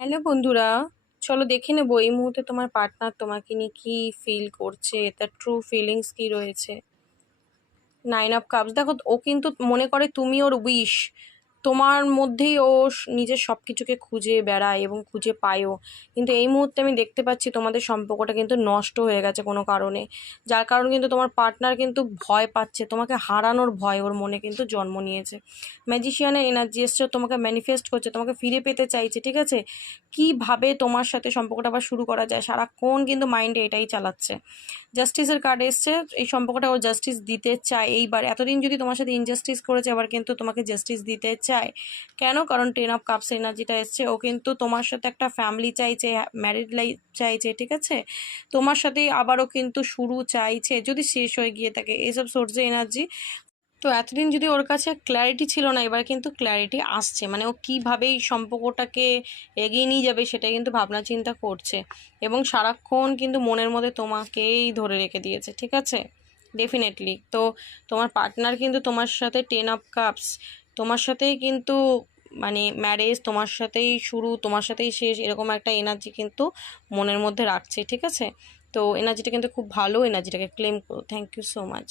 Hello বন্ধুরা, চলো দেখে নেবো এই মুহূর্তে তোমার পার্টনার তোমাকে নিয়ে কি ফিল করছে, তার ট্রু ফিলিংস কি রয়েছে। 9 অফ কাপস, দেখো ও কিন্তু মনে করে তুমি ওর উইশ, তোমার মধ্যেই ও নিজের সব কিছুকে খুঁজে বেড়ায় এবং খুঁজে পায়ও। কিন্তু এই মুহূর্তে আমি দেখতে পাচ্ছি তোমাদের সম্পর্কটা কিন্তু নষ্ট হয়ে গেছে কোনো কারণে, যার কারণে কিন্তু তোমার পার্টনার কিন্তু ভয় পাচ্ছে, তোমাকে হারানোর ভয় ওর মনে কিন্তু জন্ম নিয়েছে। ম্যাজিশিয়ানের এনার্জি এসছে, তোমাকে ম্যানিফেস্ট করছে, তোমাকে ফিরে পেতে চাইছে, ঠিক আছে। কিভাবে তোমার সাথে সম্পর্কটা আবার শুরু করা যায় সারাক্ষণ কিন্তু মাইন্ডে এটাই চালাচ্ছে। জাস্টিসের কার্ড এসছে, এই সম্পর্কটা ও জাস্টিস দিতে চায় এইবার। এতদিন যদি তোমার সাথে ইনজাস্টিস করেছে, আবার কিন্তু তোমাকে জাস্টিস দিতে চায়। কেন? কারণ 10 অফ কাপস এনার্জিটা এসছে, ও কিন্তু তোমার সাথে একটা ফ্যামিলি চাইছে, ম্যারিড লাইফ চাইছে, ঠিক আছে। তোমার সাথেই আবারও কিন্তু শুরু চাইছে, যদি শেষ হয়ে গিয়ে থাকে এইসব সোর্সে এনার্জি। তো এতদিন যদি ওর কাছে ক্ল্যারিটি ছিল না, এবার কিন্তু ক্ল্যারিটি আসছে, মানে ও কীভাবে এই সম্পর্কটাকে এগিয়ে নিয়ে যাবে সেটা কিন্তু ভাবনা চিন্তা করছে, এবং সারাক্ষণ কিন্তু মনের মধ্যে তোমাকেই ধরে রেখে দিয়েছে, ঠিক আছে। ডেফিনেটলি তো তোমার পার্টনার কিন্তু তোমার সাথে 10 অফ কাপস, তোমার সাথেই কিন্তু মানে ম্যারেজ, তোমার সাথেই শুরু, তোমার সাথেই শেষ, এরকম একটা এনার্জি কিন্তু মনের মধ্যে রাখছে, ঠিক আছে। তো এনার্জিটা কিন্তু খুব ভালো, এনার্জিটাকে ক্লেম করো। Thank you so much.